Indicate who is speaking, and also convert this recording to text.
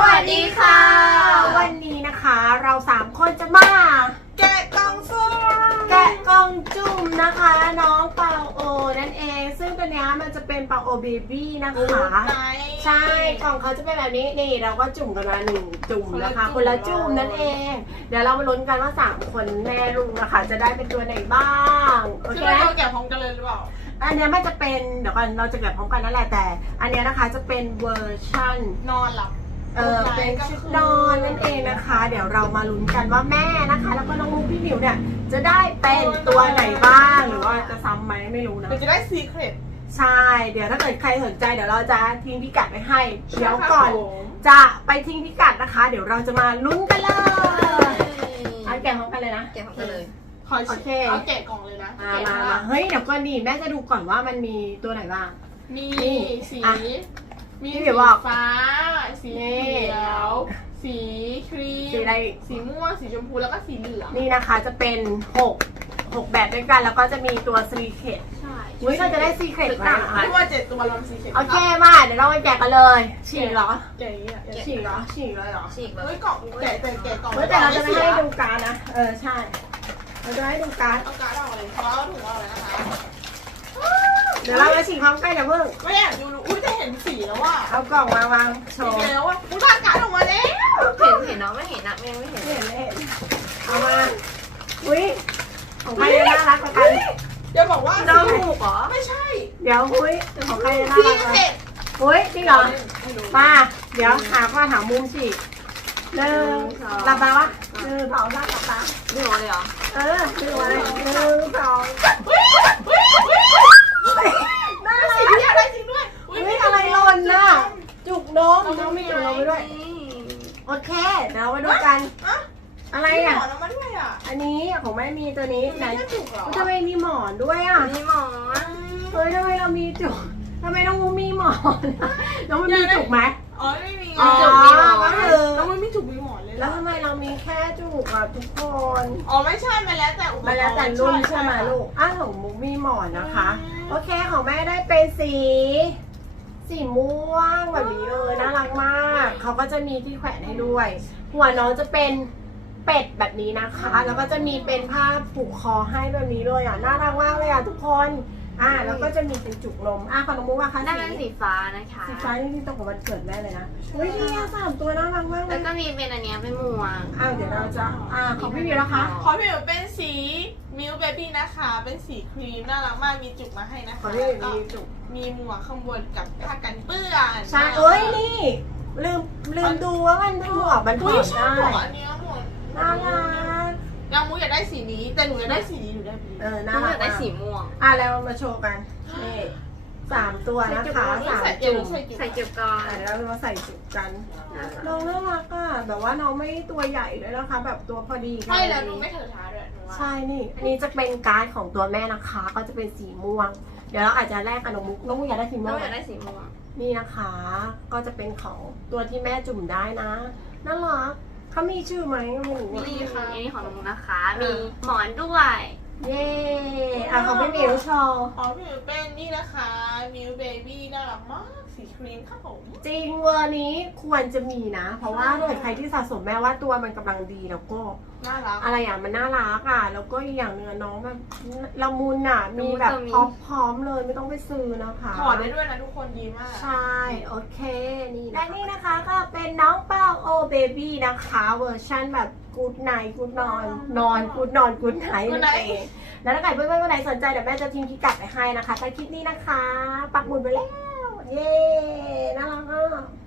Speaker 1: วัสดีค่ะวันนี้นะคะเรา3คนจะมา
Speaker 2: แกะกล่องสุ่ม
Speaker 1: แกะกล่องจุ่มนะคะน้องเปาโอนั่นเองซึ่งตัวนี้มันจะเป็นเปาโอเบบี้นะคะใช่กล่องเขาจะเป็นแบบนี้นี่เราก็จุ่มกันมา1จุ่มนะคะคนละจุ่มนั่นเองเดี๋ยวเรามาลุ้นกันว่า3คนแม่ลูกนะคะจะได้เป็นตัวไหนบ้างโอเค
Speaker 2: เราแกะพร้อมกันเลยหรือเปล่า
Speaker 1: อันนี้ไม่จะเป็นเดี๋ยวก่อนเราจะแกะพร้อมกันนั่นแหละแต่อันนี้นะคะจะเป็นเวอร์ชั่น
Speaker 2: นอนหลับ
Speaker 1: เป็นชุดนอนนั่นเองนะคะเดี๋ยวเรามาลุ้นกันว่าแม่นะคะแล้วก็น้องมุกพี่หมิวเนี่ยจะได้เป็นตัวไหนบ้างหรือว่าจะซ้ำไหมไม่รู้นะ
Speaker 2: จะได้ซีเครต
Speaker 1: ใช่เดี๋ยวถ้าเกิดใครสนใจเดี๋ยวเราจะทิ้งพิกัดไปให้เดี๋ยวก่อนจะไปทิ้งพิกัดนะคะเดี๋ยวเราจะมาลุ้นกันเลยเอาแกะพร้อมกันเลยนะ
Speaker 3: แกะพร้อมกันเลย
Speaker 2: โอเคเอาแกะกล่องเลยนะ
Speaker 1: มาเฮ้ยเดี๋ยวก่อนดิแม่จะดูก่อนว่ามันมีตัวไหนบ้าง
Speaker 2: มีสีมีสีฟ้าสีเขียวสีครีมสีม่วงสีชมพูแล้วก็สีเหลือง
Speaker 1: นี่นะคะจะเป็น6แบบด้วยกันแล้วก็จะมีตัวซีเคร็ต
Speaker 2: ใช่
Speaker 1: เราจะได้ซีเคร็ตไหม
Speaker 2: ไม่ว่า7ตัวรวมซีเคร็ต
Speaker 1: โอเคมาเดี๋ยวเราไปแกะกันเลยฉีกเหรอ
Speaker 2: แกะ
Speaker 1: ฉีกเหรอฉีกเลยเหรอ
Speaker 3: ฉีกเลย
Speaker 2: เฮ้ยกล่องแกะกล่อง
Speaker 1: แต่เราจะไม่ให้ดูการ์ดนะใช่เราจะให้ดูการ์ด
Speaker 2: เอาการ์ดออกเลยเพราะเราถูกเอาเลยนะคะ
Speaker 1: เดี๋ยวเราจะฉีกพร้อมกันอย่าเพิ่ง
Speaker 2: ไม่อยากดูอุ้ยจะเห็นสีแล้วว่ะ
Speaker 1: เอากล่องมาวางโชว์
Speaker 2: แล้วว่ะอุ้ยได้การ์ดออกมาแล้ว
Speaker 3: เห็นน้องไม่เห็นนะแม่ไม่เห็น
Speaker 1: เอามาอุ้ยของใครน่ารักกว่ากัน
Speaker 2: จะบอกว่า
Speaker 1: น้องถูกเหรอ
Speaker 2: ไม่ใช่
Speaker 1: เดี๋ยวอุ้ยของใครน่ารักกว่าอุ้ยจริงเหรอมาเดี๋ยวหามุมฉีกหลับตาวะ2 3หลับตา
Speaker 3: ดึงออกเลยเหรอ
Speaker 1: ดึงมาเลย1 2
Speaker 2: น่ารักอยากได้จริงด้วย
Speaker 1: อุ้ยอะไรหล่นน่ะจุกน้องมีจุกน้องไปด้วยโอเคเดี๋ยวมาดูกันอะไรอ่ะอันนี้ของแม่มีตัวนี้ไหนทำไมมีหมอนด้วยอ่ะ
Speaker 3: มีหมอน
Speaker 1: เฮ้ยทำไมเรามีจุกทำไมน้องมูมีหมอนน้องมันมีจุกไหม
Speaker 2: ไม่มี
Speaker 1: จุกมีหมอน
Speaker 2: น้องมันไม่จุกมีหมอนเลย
Speaker 1: แล้วทำไมเรามีแค่จุกอ่ะทุกคน
Speaker 2: ไม่ใช่มาแล้วแต่
Speaker 1: รุ่นใช่ไหมลูกของมูมีหมอนนะคะโอเคของแม่ได้เป็นสีม่วงแบบนี้เลยน่ารักมากเขาก็จะมีที่แขวนให้ด้วยหัวน้องจะเป็นเป็ดแบบนี้นะคะแล้วก็จะมีเป็นผ้าผูกคอให้แบบนี้เลยน่ารักมากเลยทุกคนแล้วก็จะมีเป็นจุกนมของน้องมุกคะ
Speaker 3: ได้เป็นสีฟ้านะคะ
Speaker 1: สีฟ้านี่ตรงกับวันเกิดแม่เลยนะเฮ้ยนี่3 ตัวน่ารักมากเลย
Speaker 3: แล้วก็มีเป็นอันนี้เป็นหมวก
Speaker 1: เดี๋ยวเราจะของพี่มิวนะคะ
Speaker 2: ของพี่มิวเป็นสีมิวเบบี้นะคะเป็นสีครีมน่ารักมากมีจุกมาให้นะคะ
Speaker 1: ของพี่มิวมีจุก
Speaker 2: มีหมวกข้างบนกับผ้ากันเปื้อน
Speaker 1: ใช่นี่ลืมดูว่ามันหมวกมันถอดได้
Speaker 2: อันนี้หมวก
Speaker 1: น่ารัก
Speaker 2: ยังมูอยากได้สีนี้แต่หนูอยากได้สีนี้หนูได้สี
Speaker 1: น่ารัก
Speaker 3: อยากได้สีม่วง
Speaker 1: แล้วมาโชว์กันนี่3 ตัวนะคะ3 จุ่ม
Speaker 3: ใส่จุกก่อน
Speaker 1: แล้วเราใส่จุกกันน้องน่ารักแบบว่าน้องไม่ตัวใหญ่ด้วยนะคะแบบตัวพอดี
Speaker 2: ใช่แล้วน้องไม่เถอะช้าด้วย
Speaker 1: ใช่นี่อันนี้จะเป็นการ์ดของตัวแม่นะคะก็จะเป็นสีม่วงเดี๋ยวเราอาจจะแลกกับน้องมุกอยากได้สีม่วง
Speaker 3: อยากได้สีม่วง
Speaker 1: นี่นะคะก็จะเป็นของตัวที่แม่จุ่มได้นะน่ารักเขามีชื่อไหมไม่รู้
Speaker 3: มีค่ะนี่ของน้องนะคะมีหมอนด้วย
Speaker 1: เย้ของพี่มิวโชว์
Speaker 2: ของพี่มิวเป็นนี่นะคะมิวเบบี้น่ารักมากสีครีมครับผม
Speaker 1: จริงเวอร์นี้ควรจะมีนะเพราะว่าถ้าเกิดใครที่สะสมแม่ว่าตัวมันกำลังดีแล้วก็
Speaker 2: น่ารัก
Speaker 1: อะไรมันน่ารักแล้วก็อีกอย่างเนื้อน้องแบบละมุนมีแบบพร้อมเลยไม่ต้องไปซื้อนะคะ
Speaker 2: ถอดได้ด้วยนะทุกคนดีมาก
Speaker 1: ใช่โอเคนี่และนี่นะคะก็เป็นน้องเป้าโอเบบี้นะคะเวอร์ชันแบบกู๊ดไนท์กู๊ดนอนกู๊ดไนท์นั่นเองแล้วถ้าใครเพื่อนๆคนไหนสนใจเดี๋ยวแม่จะทิ้งพิกัดไปให้นะคะใต้คลิปนี้นะคะปักหมุดไปแล้วเย้น่ารักมาก